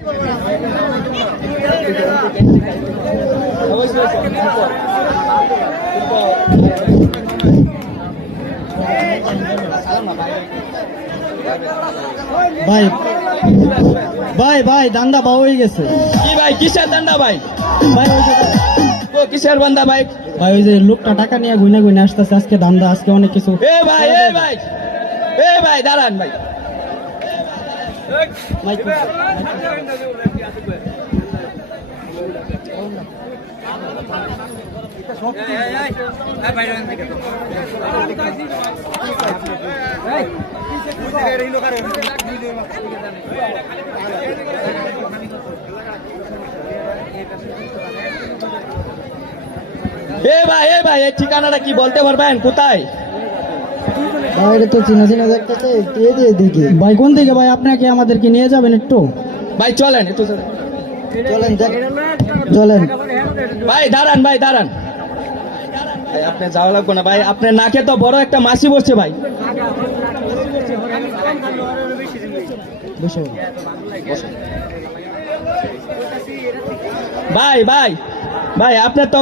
ভাই ভাই ভাই দান্দা বাউ হয়ে গেছে। কি ভাই কিসের দান্দা ভাই? ভাই ওই যে ও কিসের বান্দা ভাই? ভাই ওই যে লোকটা টাকা নিয়ে গুইনা গুইনা আসতেছে, আজকে দান্দা, আজকে অনেক কিছু। এ ভাই দাঁড়ান ভাই। এ ভাই এই ঠিকানাটা কি বলতে পারবেন কোথায়? বাইরে তো চিনা চিনা দেখতেছে, দিয়ে দিয়ে দিকে। ভাই কোন দিকে ভাই? আপনাকে আমাদেরকে নিয়ে যাবেন একটু? ভাই চলেন একটু চলেন চলেন। ভাই দাঁড়ান ভাই আপনি যাওয়া লাগবে না ভাই, আপনার নাকে তো বড় একটা মাছি বসছে ভাই। ভাই ভাই ভাই আপনার তো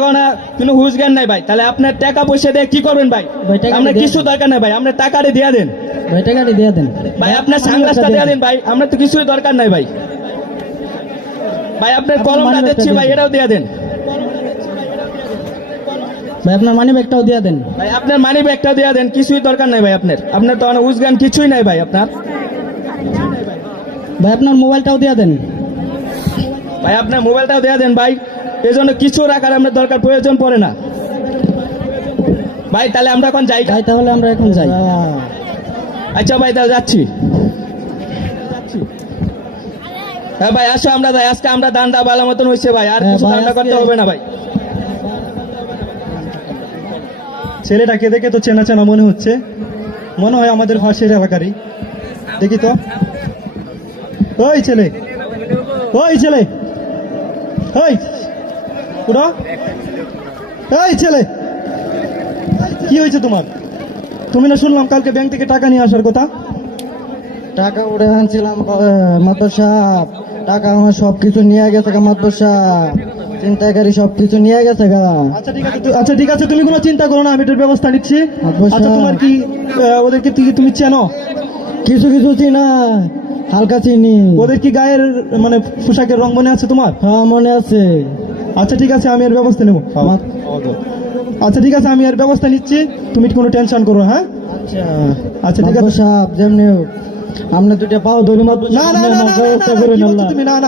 কোনো হুঁশ জ্ঞান নাই ভাই, তাহলে আপনার টাকা পয়সা দিয়ে কি করবেন ভাই? আমরা কিছু দরকার নাই ভাই, আমরা টাকাটা দিয়ে দেন ভাই, টাকাটা দিয়ে দেন ভাই, আপনার সানগ্লাসটা দিয়ে দেন ভাই, আমরা তো কিছুই দরকার নাই ভাই। ভাই আপনার কলমটা দিচ্ছি ভাই, এটাও দিয়ে দেন ভাই। আপনার মানি ব্যাগটাও দিয়ে দেন ভাই, আপনার মানি ব্যাগটাও দিয়ে দেন, কিছুই দরকার নাই ভাই আপনার। আপনার তো হুঁশ জ্ঞান কিছুই নাই ভাই আপনার। ভাই আপনার মোবাইলটাও দিয়ে দেন ভাই, আপনার মোবাইলটাও দিয়ে দেন ভাই, এই জন্য কিছু রাখার আপনার দরকার প্রয়োজন পড়ে না ভাই। তাহলে আমরা এখন যাই ভাই, তাহলে আমরা এখন যাই। আচ্ছা ভাই তাহলে যাচ্ছি। হ্যাঁ ভাই আসো আমরা যাই, আজকে আমরা দান্দা ভালো মতন হয়েছে ভাই, আর কিছু দান্দা করতে হবে না ভাই। ছেলেটাকে দেখে তো চেনা চেনা মনে হচ্ছে, মনে হয় আমাদের পাশের এলাকারই। দেখি তো, ওই ছেলে ওই পুরো এই ছেলে, কি হয়েছে তোমার? তুমি না শুনলাম কালকে ব্যাংক থেকে টাকা নিয়ে আসার কথা? টাকা উঠে আনছিলাম মাতর সাহেব, টাকা আমার সবকিছু নিয়ে গেছে গা মাতর সাহেব, চিন্তাকারী সবকিছু নিয়ে গেছে গা। আচ্ছা ঠিক আছে, তুমি কোনো চিন্তা করো না, আমি এটার ব্যবস্থা নিচ্ছি। আচ্ছা তোমার কি ওদেরকে তুমি চেনো? কিছু কিছু চিনা, হালকা চিনি। ওদের কি গায়ের মানে পোশাকের রং মনে আছে তোমার? হ্যাঁ মনে আছে। আচ্ছা ঠিক আছে, আমি এর ব্যবস্থা নেবো। আচ্ছা ঠিক আছে, আমি এর ব্যবস্থা নিচ্ছি, তুমি কোনো টেনশন করো। হ্যাঁ আচ্ছা ঠিক আছে সাহেব, যেমনি আপনি দুইটা পাও ধরে মাত্র না না না, তুমি না না